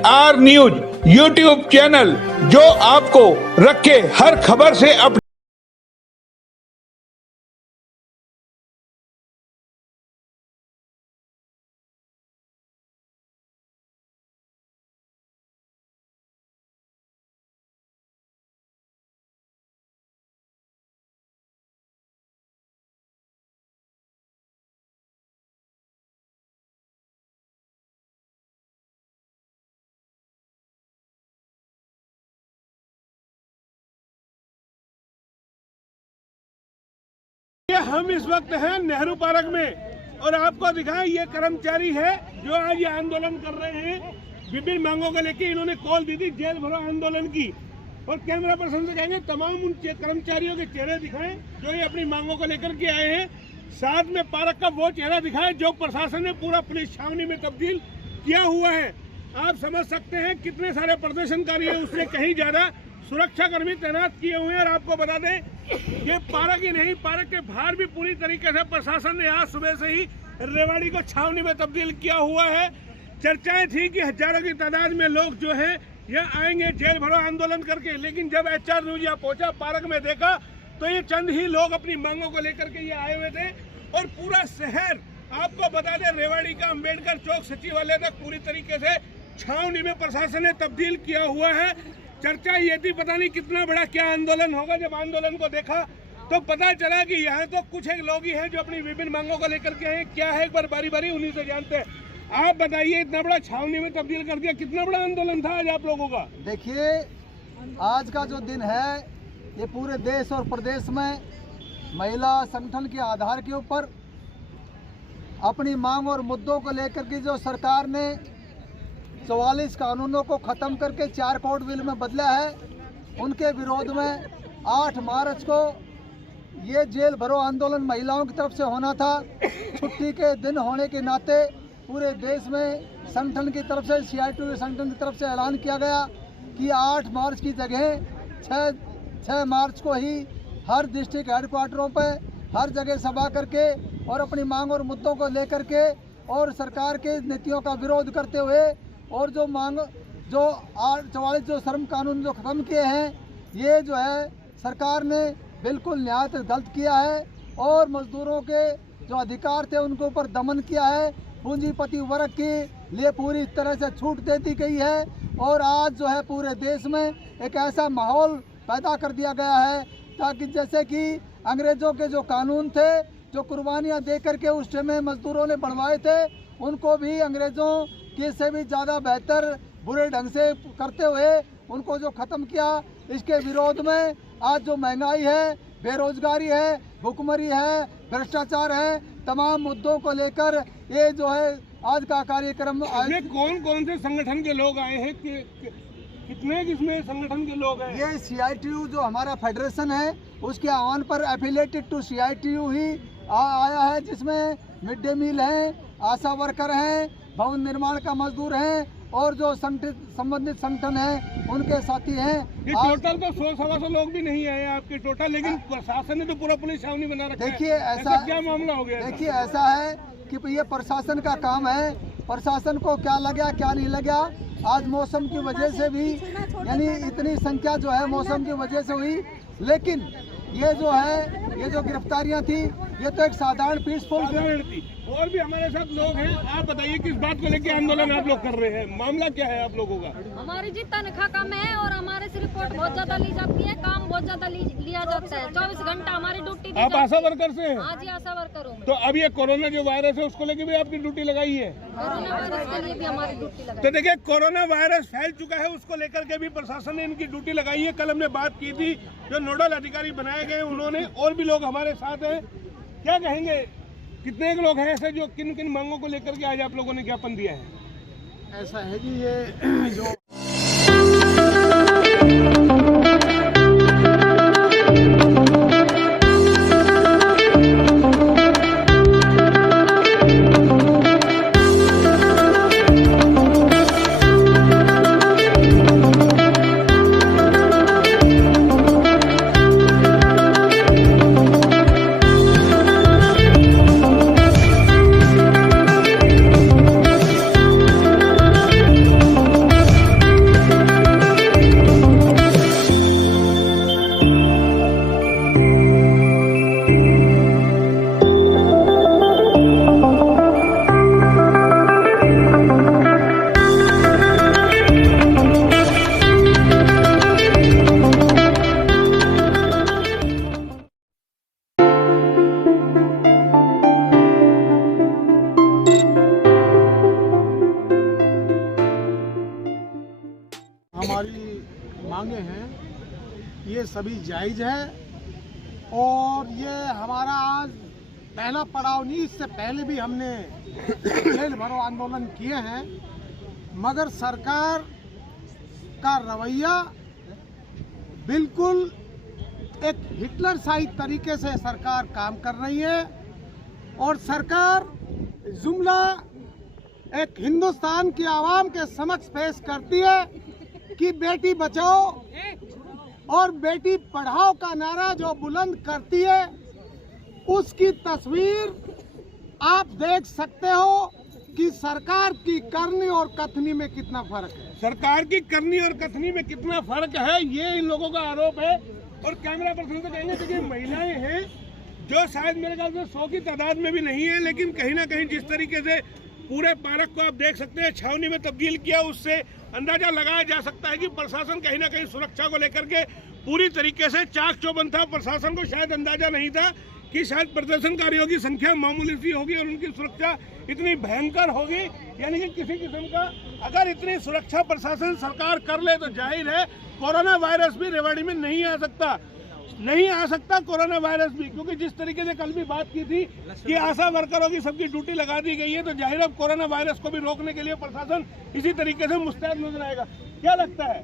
AR news YouTube channel जो आपको रखे हर खबर से अपडेट। हम इस वक्त हैं नेहरू पार्क में और आपको दिखाएं ये कर्मचारी है जो आज ये आंदोलन कर रहे हैं। विभिन्न मांगों को लेकर इन्होंने कॉल दी थी जेल भरो आंदोलन की। और कैमरा पर्सन से कहेंगे तमाम उन कर्मचारियों के चेहरे दिखाएं जो ये अपनी मांगों को लेकर के आए हैं। साथ में पार्क का वो चेहरा दिखाएं जो प्रशासन ने पूरा पुलिस छावनी में तब्दील किया हुआ है। आप समझ सकते हैं कितने सारे प्रदर्शनकारी है, उससे कहीं ज्यादा सुरक्षा कर्मी तैनात किए हुए हैं। और आपको बता दें ये पार्क ही नहीं, पार्क के बाहर भी पूरी तरीके से प्रशासन ने आज सुबह से ही रेवाड़ी को छावनी में तब्दील किया हुआ है। चर्चाएं थी कि हजारों की तादाद में लोग जो है यहाँ आएंगे जेल भरो आंदोलन करके, लेकिन जब HR न्यूज यहाँ पहुंचा पार्क में देखा तो ये चंद ही लोग अपनी मांगों को लेकर के ये आए हुए थे। और पूरा शहर आपको बता दें रेवाड़ी का अम्बेडकर चौक सचिवालय तक पूरी तरीके से छावनी में प्रशासन ने तब्दील किया हुआ है। चर्चा ये थी पता नहीं कितना बड़ा क्या आंदोलन होगा। जब आंदोलन को देखा तो पता चला कि यहाँ तो कुछ एक लोग ही हैं जो अपनी विभिन्न मांगों को लेकर के हैं। क्या है एक बार बारी बारी उन्हीं से जानते हैं। आप बताइए इतना बड़ा छावनी में तब्दील कर दिया, कितना बड़ा आंदोलन था आज आप लोगों का? देखिए आज का जो दिन है ये पूरे देश और प्रदेश में महिला संगठन के आधार के ऊपर अपनी मांग और मुद्दों को लेकर के जो सरकार ने 44 कानूनों को ख़त्म करके 4 कोड बिल में बदला है, उनके विरोध में 8 मार्च को ये जेल भरो आंदोलन महिलाओं की तरफ से होना था। छुट्टी के दिन होने के नाते पूरे देश में संगठन की तरफ से CITU संगठन की तरफ से ऐलान किया गया कि 8 मार्च की जगह 6 मार्च को ही हर डिस्ट्रिक्ट हेडक्वार्टरों पर हर जगह सभा करके और अपनी मांग और मुद्दों को लेकर के और सरकार के नीतियों का विरोध करते हुए और जो मांग जो 44 जो श्रम कानून जो ख़त्म किए हैं ये जो है सरकार ने बिल्कुल निहायत गलत किया है और मजदूरों के जो अधिकार थे उनके ऊपर दमन किया है। पूंजीपति वर्ग के लिए पूरी तरह से छूट दे दी गई है और आज जो है पूरे देश में एक ऐसा माहौल पैदा कर दिया गया है ताकि जैसे कि अंग्रेज़ों के जो कानून थे जो कुर्बानियाँ दे करके उस समय मजदूरों ने बनवाए थे उनको भी अंग्रेज़ों के से भी ज़्यादा बेहतर बुरे ढंग से करते हुए उनको जो ख़त्म किया। इसके विरोध में आज जो महंगाई है, बेरोजगारी है, भुखमरी है, भ्रष्टाचार है, तमाम मुद्दों को लेकर ये जो है आज का कार्यक्रम। ये कौन कौन से संगठन के लोग आए हैं, कितने किसमें संगठन के लोग हैं? ये CITU जो हमारा फेडरेशन है उसके आह्वान पर एफिलेटेड टू CITU ही आया है, जिसमें मिड डे मील है, आशा वर्कर हैं, भवन निर्माण का मजदूर हैं और जो संबंधित संगठन हैं उनके साथी हैं। ये टोटल तो 100-125 लोग भी नहीं आए आपके टोटल, लेकिन प्रशासन ने तो पूरा पुलिस छावनी बना रखा है। देखिए ऐसा क्या मामला हो गया? देखिए ऐसा है कि ये प्रशासन का काम है, प्रशासन को क्या लगा क्या नहीं लगा। आज मौसम की वजह से भी यानी इतनी संख्या जो है मौसम की वजह से हुई, लेकिन ये जो है ये जो गिरफ्तारियां थी ये तो एक साधारण पीसफुल थी। और भी हमारे साथ लोग हैं, आप बताइए किस बात को लेकर आंदोलन आप लोग कर रहे हैं, मामला क्या है आप लोगों का? हमारी जी तनख्वाह कम है और हमारे से रिपोर्ट बहुत ज्यादा ली जाती है, काम बहुत ज्यादा लिया जाता है। 24 घंटा हमारी ड्यूटी। आप आशा वर्कर से हैं? हाँ जी आशा वर्कर हूँ। तो अब ये कोरोना जो वायरस है उसको लेकर भी आपकी ड्यूटी लगाई है? कोरोना वायरस के लिए भी हमारी ड्यूटी लगाई। तो देखिए कोरोना वायरस फैल चुका है, उसको लेकर के भी प्रशासन ने इनकी ड्यूटी लगाई है। कल हमने बात की थी, जो नोडल अधिकारी बनाए गए उन्होंने, और भी लोग हमारे साथ हैं। क्या कहेंगे, कितने लोग हैं ऐसे जो किन किन मांगों को लेकर के आज आप लोगों ने ज्ञापन दिया है? ऐसा है जी ये जो ये सभी जायज़ है और ये हमारा आज पहला पड़ाव नहीं, इससे पहले भी हमने जेल भरो आंदोलन किए हैं, मगर सरकार का रवैया बिल्कुल एक हिटलर शाही तरीके से सरकार काम कर रही है और सरकार जुमला एक हिंदुस्तान की आवाम के समक्ष पेश करती है कि बेटी बचाओ और बेटी पढ़ाओ का नारा जो बुलंद करती है, उसकी तस्वीर आप देख सकते हो कि सरकार की करनी और कथनी में कितना फर्क है। सरकार की करनी और कथनी में कितना फर्क है, ये इन लोगों का आरोप है। और कैमरा पर्सन तो कहेंगे कि महिलाएं हैं जो शायद मेरे ख्याल से 100 की तादाद में भी नहीं है, लेकिन कहीं ना कहीं जिस तरीके से पूरे पार्क को आप देख सकते हैं छावनी में तब्दील किया, उससे अंदाजा लगाया जा सकता है कि प्रशासन कहीं ना कहीं सुरक्षा को लेकर के पूरी तरीके से चाक चौबंद था। प्रशासन को शायद अंदाजा नहीं था कि शायद प्रदर्शनकारियों की संख्या मामूली सी होगी और उनकी सुरक्षा इतनी भयंकर होगी। यानी कि किसी किस्म का अगर इतनी सुरक्षा प्रशासन सरकार कर ले तो जाहिर है कोरोना वायरस भी रेवाड़ी में नहीं आ सकता कोरोना वायरस भी, क्योंकि जिस तरीके से कल भी बात की थी कि आशा वर्करों की सबकी ड्यूटी लगा दी गई है, तो जाहिर अब कोरोना वायरस को भी रोकने के लिए प्रशासन इसी तरीके से मुस्तैद नजर आएगा। क्या लगता है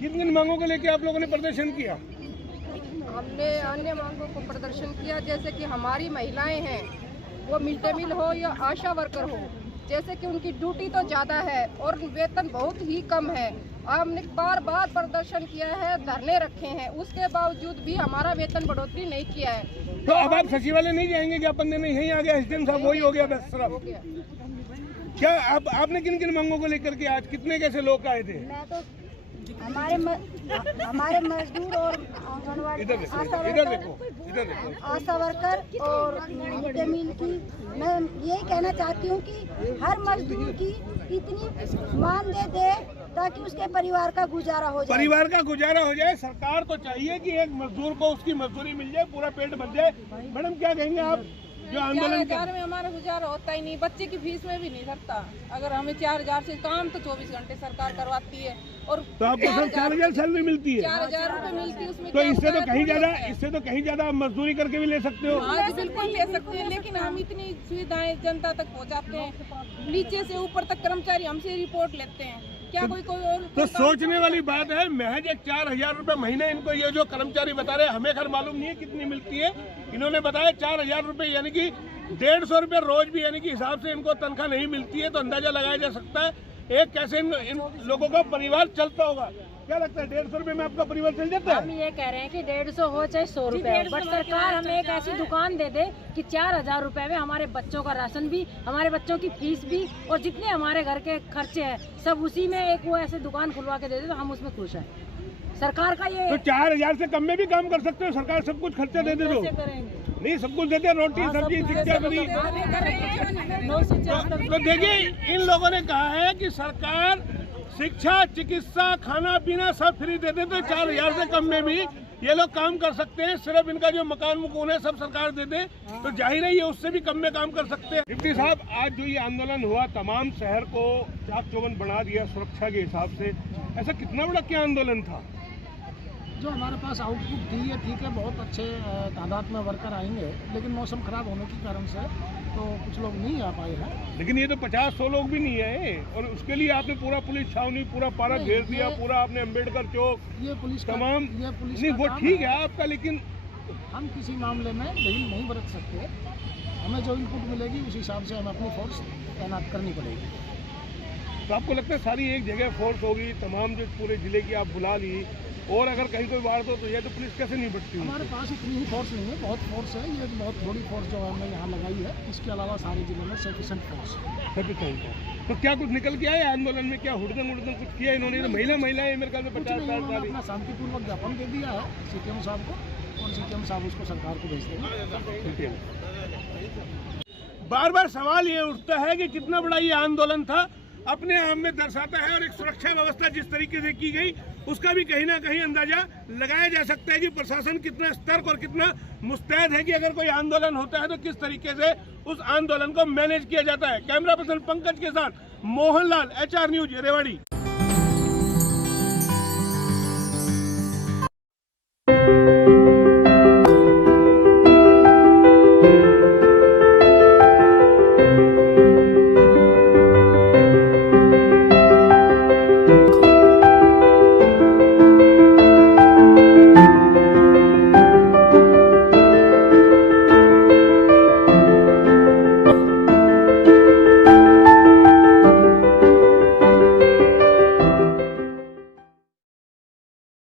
किन किन मांगों को लेकर आप लोगों ने प्रदर्शन किया? हमने अन्य मांगों को प्रदर्शन किया, जैसे कि हमारी महिलाएं हैं वो मिड डे मील हो या आशा वर्कर हो, जैसे कि उनकी ड्यूटी तो ज़्यादा है और वेतन बहुत ही कम है। हमने बार बार प्रदर्शन किया है, धरने रखे हैं, उसके बावजूद भी हमारा वेतन बढ़ोतरी नहीं किया है। तो अब आप सचिवालय नहीं जाएंगे? ज्ञापन देने यहीं आ गया एसडीएम साहब, वही हो गया बस सिर्फ। हो गया। क्या आपने किन किन मांगों को लेकर के आज कितने कैसे लोग आए थे? मैं तो हमारे मजदूर और आंगनवाड़ी आशा वर्कर और मिड डे मील की मैं यही कहना चाहती हूँ कि हर मजदूर की इतनी मान दे ताकि उसके परिवार का गुजारा हो जाए। सरकार को चाहिए कि एक मजदूर को उसकी मजदूरी मिल जाए, पूरा पेट भर जाए। मैडम क्या कहेंगे आप जो आंदोलन 4,000 में हमारा गुजारा होता ही नहीं, बच्चे की फीस में भी नहीं भरता। अगर हमें 4,000 से काम तो 24 घंटे सरकार करवाती है और तो आपको सर 4,000 सैलरी मिलती है? 4,000 रुपए मिलती है, उसमें तो इससे तो कहीं ज्यादा आप मजदूरी करके भी ले सकते हो। हाँ बिल्कुल ले सकते हैं, लेकिन हम इतनी सुविधाएं जनता तक पहुंचाते हैं, नीचे से ऊपर तक कर्मचारी हमसे रिपोर्ट लेते हैं। क्या कोई और तो सोचने वाली बात है। महज 4,000 रुपए महीने इनको ये जो कर्मचारी बता रहे हैं, हमें खैर मालूम नहीं है कितनी मिलती है, इन्होंने बताया 4,000 रुपए, यानी कि 150 रुपए रोज भी यानी कि हिसाब से इनको तनख्वाह नहीं मिलती है। तो अंदाजा लगाया जा सकता है एक कैसे इन लोगों का परिवार चलता होगा। क्या लगता है 150 रुपए में आपका परिवार चल जाता है? हम ये कह रहे हैं कि 150 हो चाहे 100 रुपए, बट सरकार हमें एक ऐसी दुकान दे दे कि 4,000 रुपए में हमारे बच्चों का राशन भी, हमारे बच्चों की फीस भी और जितने हमारे घर के खर्चे हैं सब उसी में एक वो ऐसे दुकान खुलवा के दे दे तो हम उसमें खुश हैं। सरकार का ये तो 4,000 से कम में भी काम कर सकते हो, सरकार सब कुछ खर्चा दे दे। तो नहीं सब कुछ देते, रोटी सब्जी शिक्षा फ्री। तो देखिए इन लोगों ने कहा है कि सरकार शिक्षा चिकित्सा खाना पीना सब फ्री देते, तो 4,000 से कम में भी ये लोग काम कर सकते हैं। सिर्फ इनका जो मकान मुकून है सब सरकार दे दे तो जाहिर है ये उससे भी कम में काम कर सकते हैं। डिप्टी साहब, आज जो ये आंदोलन हुआ, तमाम शहर को चाक चौबंद बना दिया सुरक्षा के हिसाब से, ऐसा कितना बड़ा क्या आंदोलन था? जो हमारे पास आउटपुट थी ये ठीक है, बहुत अच्छे तादाद में वर्कर आएंगे, लेकिन मौसम खराब होने के कारण से तो कुछ लोग नहीं आ पाए हैं। लेकिन ये तो 50-100 लोग भी नहीं आए और उसके लिए आपने पूरा पुलिस छावनी, पूरा पार्क घेर दिया, पूरा आपने अम्बेडकर चौक, ये पुलिस तमाम ये पुलिस नहीं, का वो काम ठीक है। है आपका, लेकिन हम किसी मामले में ढील नहीं बरत सकते। हमें जो इनपुट मिलेगी उस हिसाब से हमें अपनी फोर्स तैनात करनी पड़ेगी। तो आपको लगता है सारी एक जगह फोर्स होगी, तमाम जो पूरे जिले की आप बुला ली, और अगर कहीं कोई वार तो ये तो पुलिस कैसे नहीं बढ़ती? हमारे पास इतनी ही फोर्स नहीं है, बहुत फोर्स है, ये बहुत थोड़ी फोर्स जो हमने यहाँ लगाई है, इसके अलावा सारे जिले में सफिशिएंट फोर्स है। तो क्या कुछ निकल के आया आंदोलन में? क्या हुड़दंग कुछ किया इन्होंने? तो महिलाएं मेरे ख्याल में 50-60 साल अपना शांतिपूर्वक ज्ञापन दे दिया है सीएम साहब को और सीएम साहब उसको सरकार को भेज देंगे। बार बार सवाल ये उठता है कि कितना बड़ा ये आंदोलन था, अपने आप में दर्शाता है, और एक सुरक्षा व्यवस्था जिस तरीके से की गई उसका भी कहीं ना कहीं अंदाजा लगाया जा सकता है कि प्रशासन कितना सतर्क और कितना मुस्तैद है कि अगर कोई आंदोलन होता है तो किस तरीके से उस आंदोलन को मैनेज किया जाता है। कैमरा पर्सन पंकज के साथ मोहनलाल, HR न्यूज, रेवाड़ी।